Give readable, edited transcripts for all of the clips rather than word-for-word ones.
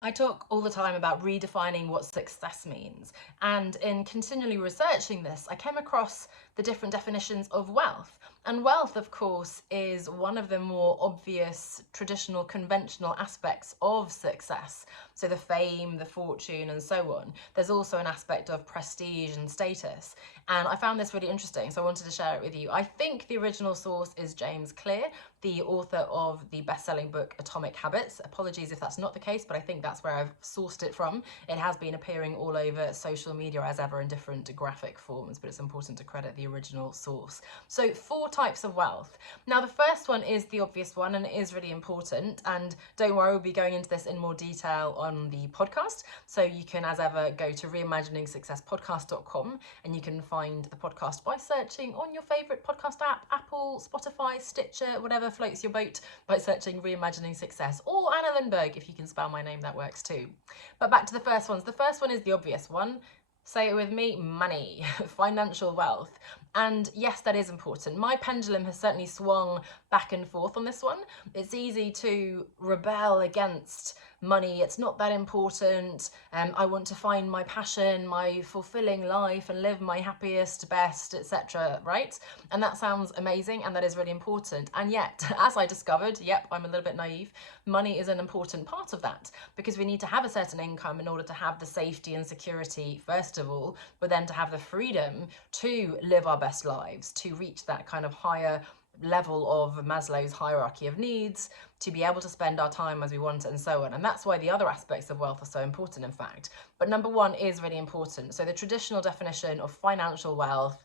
I talk all the time about redefining what success means. And in continually researching this, I came across the different definitions of wealth. And wealth, of course, is one of the more obvious, traditional, conventional aspects of success. So the fame, the fortune, and so on. There's also an aspect of prestige and status. And I found this really interesting, so I wanted to share it with you. I think the original source is James Clear, the author of the best-selling book Atomic Habits. Apologies if that's not the case, but I think that's where I've sourced it from. It has been appearing all over social media as ever in different graphic forms, but it's important to credit the original source. So 4 types of wealth. Now the first one is the obvious one, and it is really important, and don't worry, we'll be going into this in more detail on the podcast. So you can, as ever, go to reimaginingsuccesspodcast.com and you can find the podcast by searching on your favourite podcast app, Apple, Spotify, Stitcher, whatever floats your boat, by searching Reimagining Success, or Anna Lundberg. If you can spell my name, that works too. But back to the first ones. The first one is the obvious one. Say it with me, money, financial wealth. And yes, that is important. My pendulum has certainly swung back and forth on this one. It's easy to rebel against money. It's not that important. I want to find my passion, my fulfilling life, and live my happiest, best, etc. Right? And that sounds amazing, and that is really important. And yet, as I discovered, yep, I'm a little bit naive, money is an important part of that, because we need to have a certain income in order to have the safety and security, first of all, but then to have the freedom to live our best lives, to reach that kind of higher level of Maslow's hierarchy of needs, to be able to spend our time as we want and so on. And that's why the other aspects of wealth are so important, in fact. But number one is really important. So the traditional definition of financial wealth,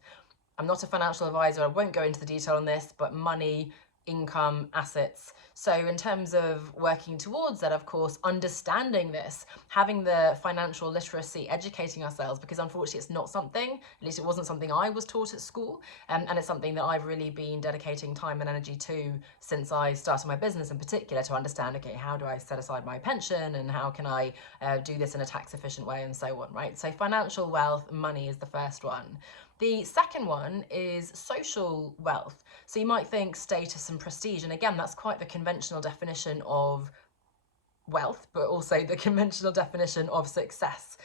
I'm not a financial advisor, I won't go into the detail on this, but money, income, assets. So in terms of working towards that, of course, understanding this, having the financial literacy, educating ourselves, because unfortunately it's not something, at least it wasn't something I was taught at school, and it's something that I've really been dedicating time and energy to since I started my business in particular, to understand, okay, how do I set aside my pension, and how can I do this in a tax efficient way, and so on, right? So financial wealth, money is the first one. The second one is social wealth. So you might think status and prestige, and again, that's quite the conventional definition of wealth, but also the conventional definition of success.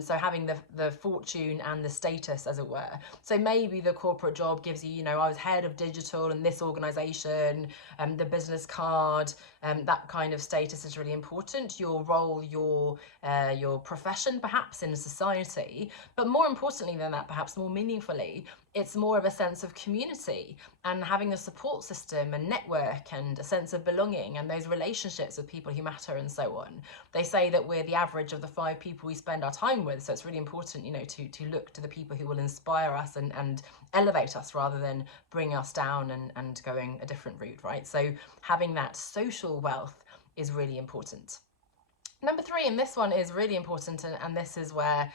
So having the fortune and the status, as it were. So maybe the corporate job gives you, I was head of digital in this organization, the business card, that kind of status is really important. Your role, your profession, perhaps, in society. But more importantly than that, perhaps more meaningfully, it's more of a sense of community and having a support system and network and a sense of belonging and those relationships with people who matter and so on. They say that we're the average of the 5 people we spend our time with, so it's really important, to look to the people who will inspire us and elevate us rather than bring us down and going a different route, right? So having that social wealth is really important. Number 3, and this one is really important, and this is where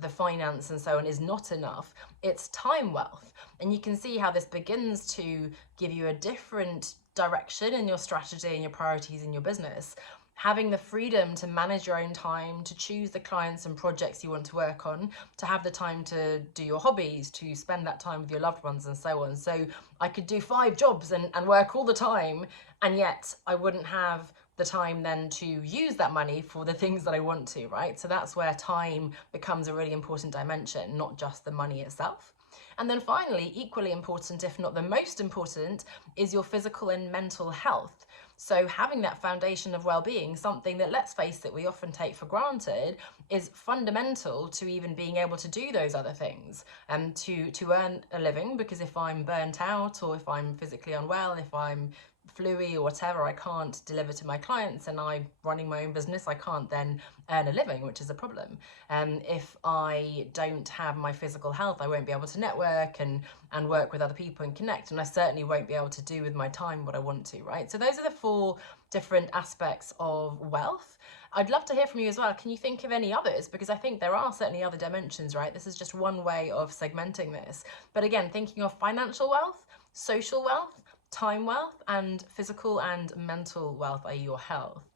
the finance and so on is not enough, it's time wealth. And you can see how this begins to give you a different direction in your strategy and your priorities in your business. Having the freedom to manage your own time, to choose the clients and projects you want to work on, to have the time to do your hobbies, to spend that time with your loved ones and so on. So I could do 5 jobs and work all the time, and yet I wouldn't have the time then to use that money for the things that I want to, right? So that's where time becomes a really important dimension, not just the money itself. And then finally, equally important, if not the most important, is your physical and mental health. So having that foundation of well-being, something that, let's face it, we often take for granted, is fundamental to even being able to do those other things, and to earn a living, because if I'm burnt out, or if I'm physically unwell, if I'm flu-y or whatever, I can't deliver to my clients, and I'm running my own business, I can't then earn a living, which is a problem. If I don't have my physical health, I won't be able to network and work with other people and connect, and I certainly won't be able to do with my time what I want to, right? So those are the 4 different aspects of wealth. I'd love to hear from you as well. Can you think of any others? Because I think there are certainly other dimensions, right? This is just one way of segmenting this. But again, thinking of financial wealth, social wealth, time wealth, and physical and mental wealth, i.e. your health.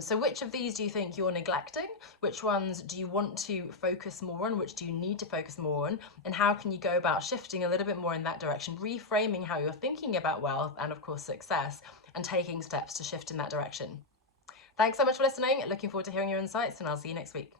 So which of these do you think you're neglecting? Which ones do you want to focus more on? Which do you need to focus more on? And how can you go about shifting a little bit more in that direction, reframing how you're thinking about wealth and, of course, success, and taking steps to shift in that direction? Thanks so much for listening. Looking forward to hearing your insights, and I'll see you next week.